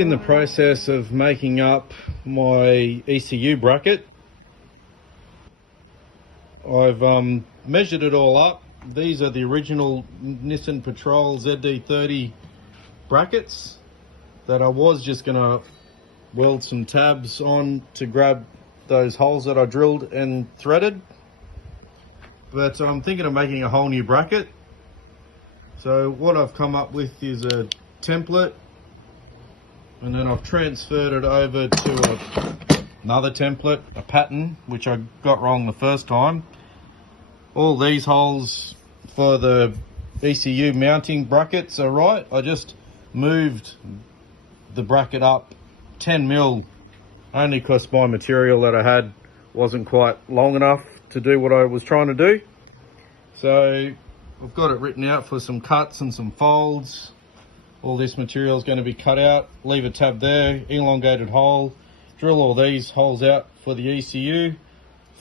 in the process of making up my ECU bracket. I've measured it all up. These are the original Nissan Patrol ZD30 brackets that I was just going to weld some tabs on to grab those holes that I drilled and threaded. But I'm thinking of making a whole new bracket. So what I've come up with is a template, and then I've transferred it over to another template, a pattern, which I got wrong the first time. All these holes for the ECU mounting brackets are right. I just moved the bracket up 10 mil only because my material that I had wasn't quite long enough to do what I was trying to do. So I've got it written out for some cuts and some folds. All this material is going to be cut out. Leave a tab there, elongated hole, drill all these holes out for the ECU,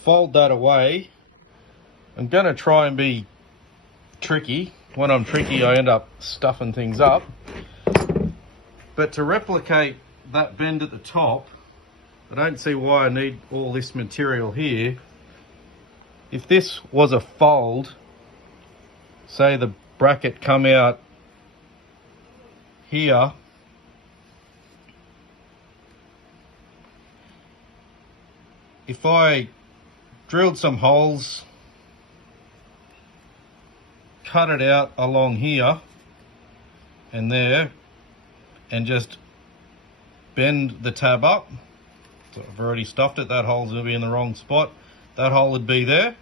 fold that away. I'm going to try and be tricky. When I'm tricky, I end up stuffing things up. But to replicate that bend at the top, I don't see why I need all this material here. If this was a fold, say the bracket come out here, if I drilled some holes, cut it out along here and there, and just bend the tab up. So I've already stuffed it. That hole's going to be in the wrong spot. That hole would be there.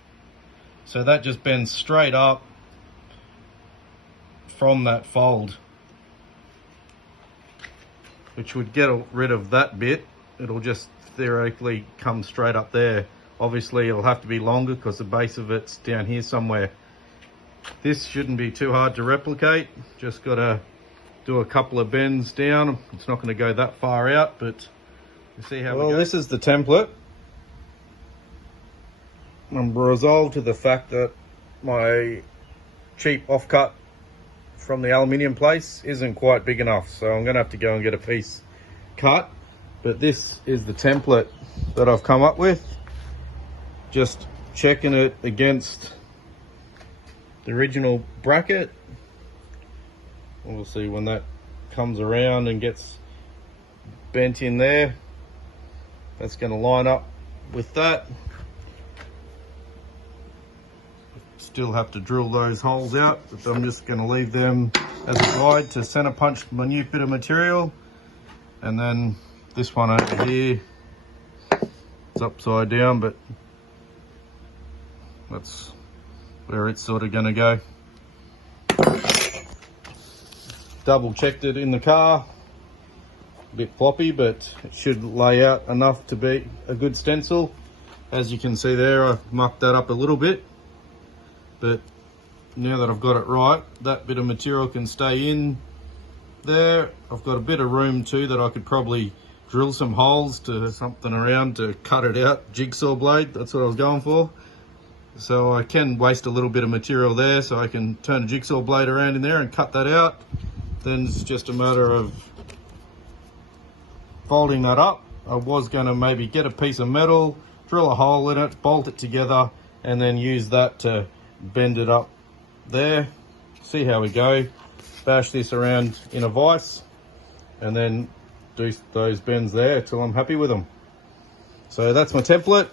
So that just bends straight up from that fold, which would get rid of that bit. It'll just theoretically come straight up there. Obviously it'll have to be longer because the base of it's down here somewhere. This shouldn't be too hard to replicate. Just got to do a couple of bends down. It's not going to go that far out, but you see how well, this is the template. I'm resolved to the fact that my cheap offcut from the aluminium place isn't quite big enough, so I'm going to have to go and get a piece cut. But this is the template that I've come up with. Just checking it against the original bracket. We'll see when that comes around and gets bent in there. That's going to line up with that. Still have to drill those holes out, but I'm just going to leave them as a guide to center punch my new bit of material. And then this one over here, it's upside down, but that's where it's sort of going to go. Double checked it in the car. A bit floppy, but it should lay out enough to be a good stencil. As you can see there, I've mucked that up a little bit, but now that I've got it right, that bit of material can stay in there. I've got a bit of room too that I could probably drill some holes to something around to cut it out. Jigsaw blade, that's what I was going for. So I can waste a little bit of material there, so I can turn a jigsaw blade around in there and cut that out. Then it's just a matter of folding that up. I was going to maybe get a piece of metal, drill a hole in it, bolt it together, and then use that to bend it up there. See how we go. Bash this around in a vise and then do those bends there till I'm happy with them. So that's my template.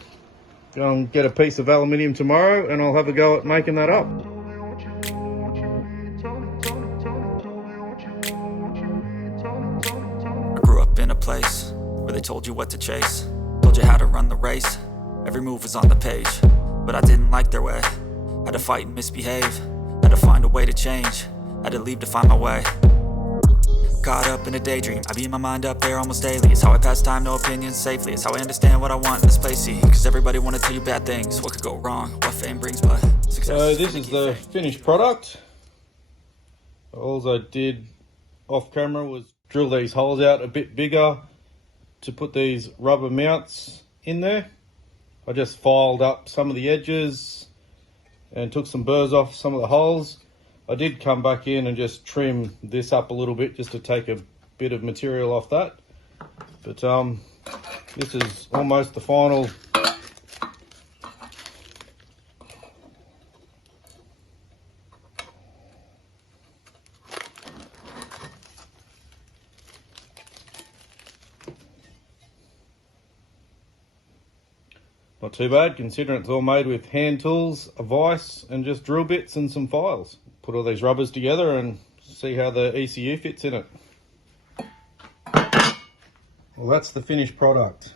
Go and get a piece of aluminium tomorrow and I'll have a go at making that up. I grew up in a place where they told you what to chase, told you how to run the race. Every move was on the page, but I didn't like their way. Had to fight and misbehave, had to find a way to change, had to leave to find my way. Caught up in a daydream, I beat my mind up there almost daily. It's how I pass time, no opinions safely. It's how I understand what I want in this place, see. Cause everybody wanna tell you bad things, what could go wrong, what fame brings, but success. So this is the finished product. All I did off camera was drill these holes out a bit bigger to put these rubber mounts in there. I just filed up some of the edges and took some burrs off some of the holes. I did come back in and just trim this up a little bit just to take a bit bit of material off that. But this is almost the final. Not too bad, considering it's all made with hand tools, a vise, and just drill bits and some files. Put all these rubbers together and see how the ECU fits in it. Well, that's the finished product.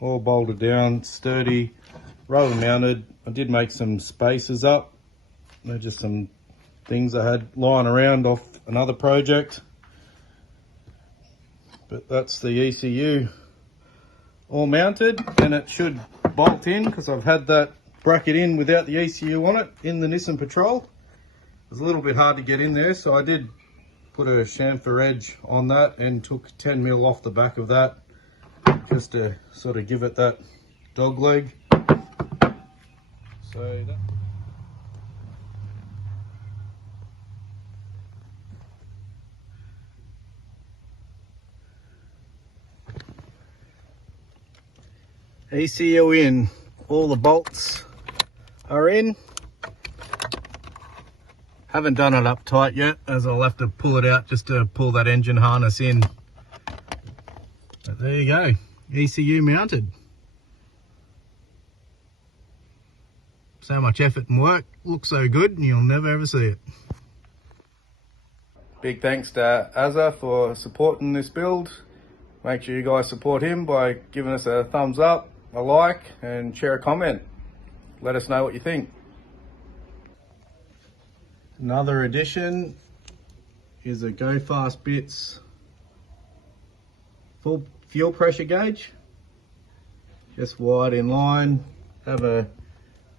All bolted down, sturdy, rubber mounted. I did make some spacers up. They're just some things I had lying around off another project. But that's the ECU all mounted, and it should bolt in because I've had that bracket in without the ECU on it in the Nissan Patrol. It was a little bit hard to get in there, so I did put a chamfer edge on that and took 10mm off the back of that just to sort of give it that dog leg. So that ECU in, all the bolts are in. Haven't done it up tight yet, as I'll have to pull it out just to pull that engine harness in. But there you go, ECU mounted. So much effort and work, looks so good, and you'll never ever see it. Big thanks to Azza for supporting this build. Make sure you guys support him by giving us a thumbs up, a like, and share a comment. Let us know what you think. Another addition is a Go Fast Bits full fuel pressure gauge. Just wide in line, have a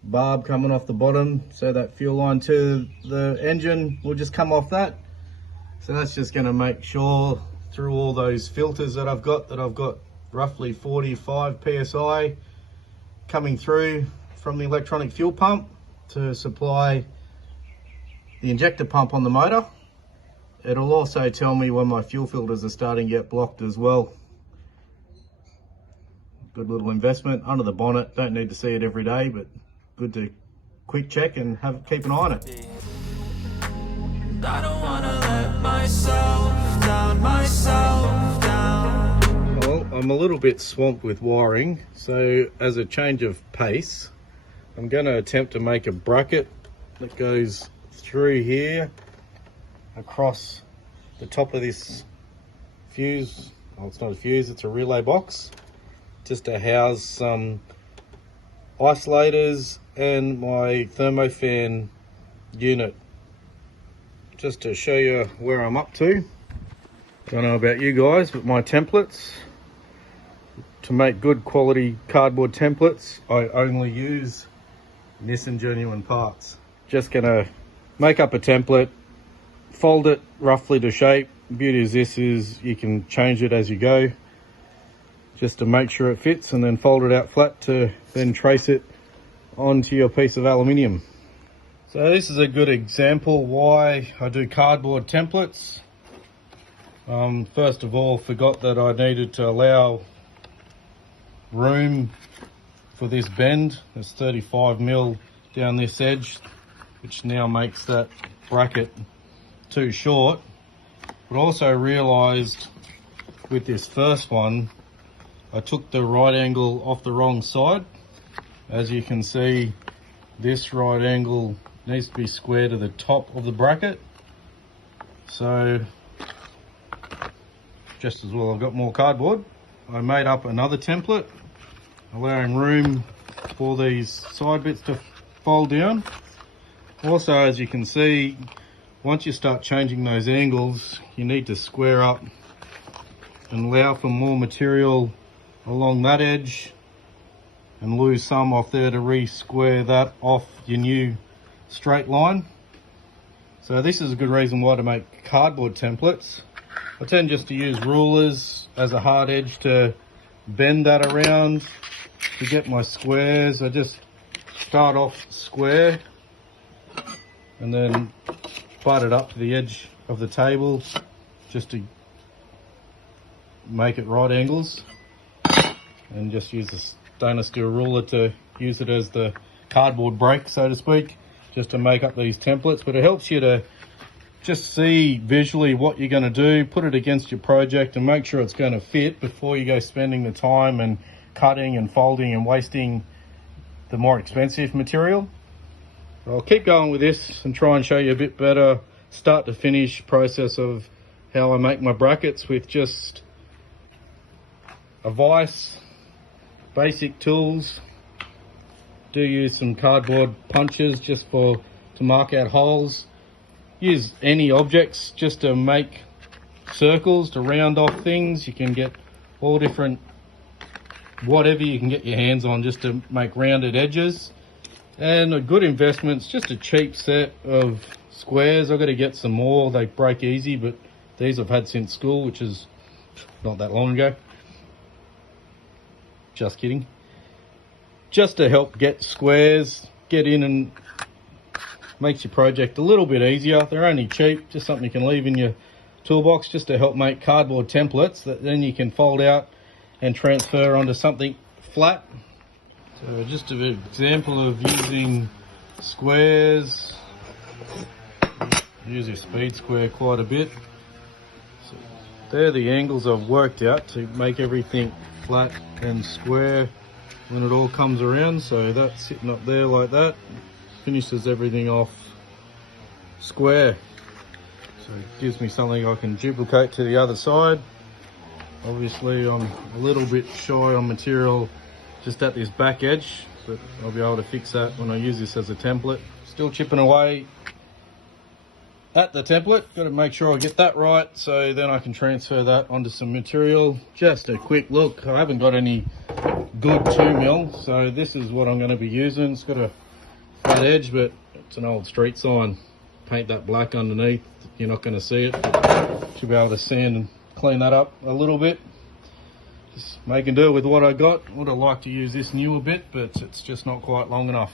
barb coming off the bottom so that fuel line to the engine will just come off that. So that's just going to make sure through all those filters that I've got roughly 45 psi coming through from the electronic fuel pump to supply the injector pump on the motor. It'll also tell me when my fuel filters are starting to get blocked as well. Good little investment under the bonnet. Don't need to see it every day, but good to quick check and keep an eye on it. I don't wanna let myself down. Well, I'm a little bit swamped with wiring, so as a change of pace, I'm going to attempt to make a bracket that goes through here across the top of this fuse. Oh, it's not a fuse, it's a relay box, just to house some isolators and my thermofan unit, just to show you where I'm up to. Don't know about you guys, but my templates, to make good quality cardboard templates, I only use Nissan genuine parts. Just gonna make up a template, fold it roughly to shape. Beauty of this is you can change it as you go, just to make sure it fits, and then fold it out flat to then trace it onto your piece of aluminium. So this is a good example why I do cardboard templates. First of all, forgot that I needed to allow room for this bend. There's 35mm down this edge, which now makes that bracket too short. But also realised with this first one, I took the right angle off the wrong side. As you can see, this right angle needs to be square to the top of the bracket. So just as well I've got more cardboard. I made up another template, allowing room for these side bits to fold down. Also, as you can see, once you start changing those angles, you need to square up and allow for more material along that edge and lose some off there to re-square that off your new straight line. So this is a good reason why to make cardboard templates. I tend just to use rulers as a hard edge to bend that around to get my squares. I just start off square and then butt it up to the edge of the table just to make it right angles, and just use a stainless steel ruler to use it as the cardboard break, so to speak, just to make up these templates. But it helps you to just see visually what you're going to do, put it against your project and make sure it's going to fit before you go spending the time and cutting and folding and wasting the more expensive material. I'll keep going with this and try and show you a bit better start to finish process of how I make my brackets with just a vise, basic tools. Do use some cardboard punches just to mark out holes. Use any objects just to make circles, to round off things. You can get all different, whatever you can get your hands on, just to make rounded edges. And a good investment's just a cheap set of squares. I've got to get some more. They break easy, but these I've had since school, which is not that long ago. Just kidding. Just to help get squares, get in, and makes your project a little bit easier. They're only cheap, just something you can leave in your toolbox just to help make cardboard templates that then you can fold out and transfer onto something flat. So just an example of using squares. Use your speed square quite a bit. So they're the angles I've worked out to make everything flat and square when it all comes around. So that's sitting up there like that, finishes everything off square. So it gives me something I can duplicate to the other side. Obviously I'm a little bit shy on material just at this back edge, but I'll be able to fix that when I use this as a template. Still chipping away at the template. Got to make sure I get that right, so then I can transfer that onto some material. Just a quick look, I haven't got any good 2mm, so this is what I'm going to be using. It's got a flat edge, but it's an old street sign. Paint that black underneath, you're not going to see it. Should be able to sand and clean that up a little bit. Just making do with what I got. Would have liked to use this newer bit, but it's just not quite long enough.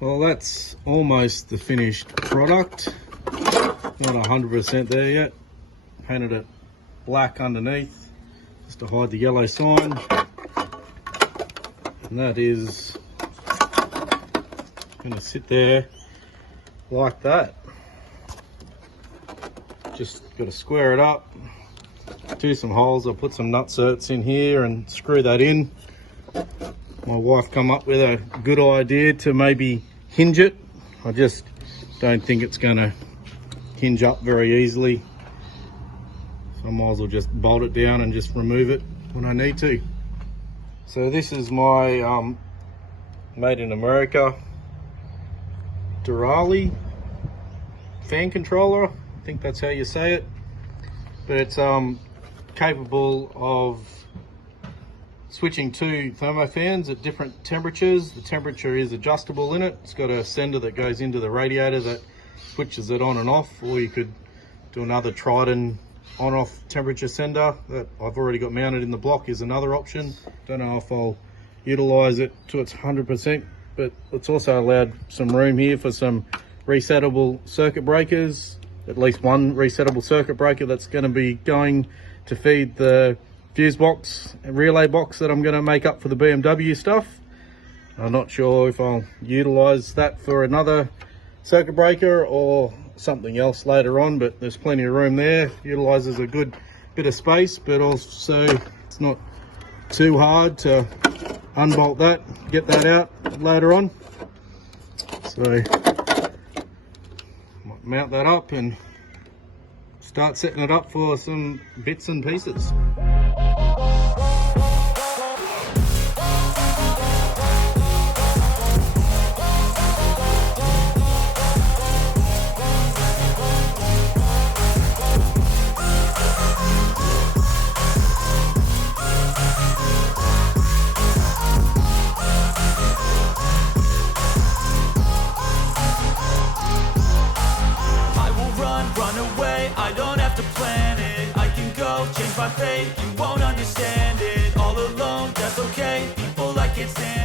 Well, that's almost the finished product. Not 100% there yet. Painted it black underneath just to hide the yellow sign. And that is going to sit there like that. Just got to square it up, do some holes. I'll put some nutserts in here and screw that in. My wife come up with a good idea to maybe hinge it. I just don't think it's going to hinge up very easily, so I might as well just bolt it down and just remove it when I need to. So this is my made in America Durali fan controller. I think that's how you say it, but it's capable of switching two thermofans at different temperatures. The temperature is adjustable in it. It's got a sender that goes into the radiator that switches it on and off, or you could do another Triton on-off temperature sender that I've already got mounted in the block is another option. Don't know if I'll utilize it to its 100%, but it's also allowed some room here for some resettable circuit breakers, at least one resettable circuit breaker that's going to be going to feed the fuse box and relay box that I'm going to make up for the BMW stuff. I'm not sure if I'll utilize that for another circuit breaker or something else later on, but there's plenty of room there. Utilizes a good bit of space, but also it's not too hard to unbolt that, get that out later on. So mount that up and start setting it up for some bits and pieces. Run away, I don't have to plan it. I can go change my fate. You okay. People, I can't stand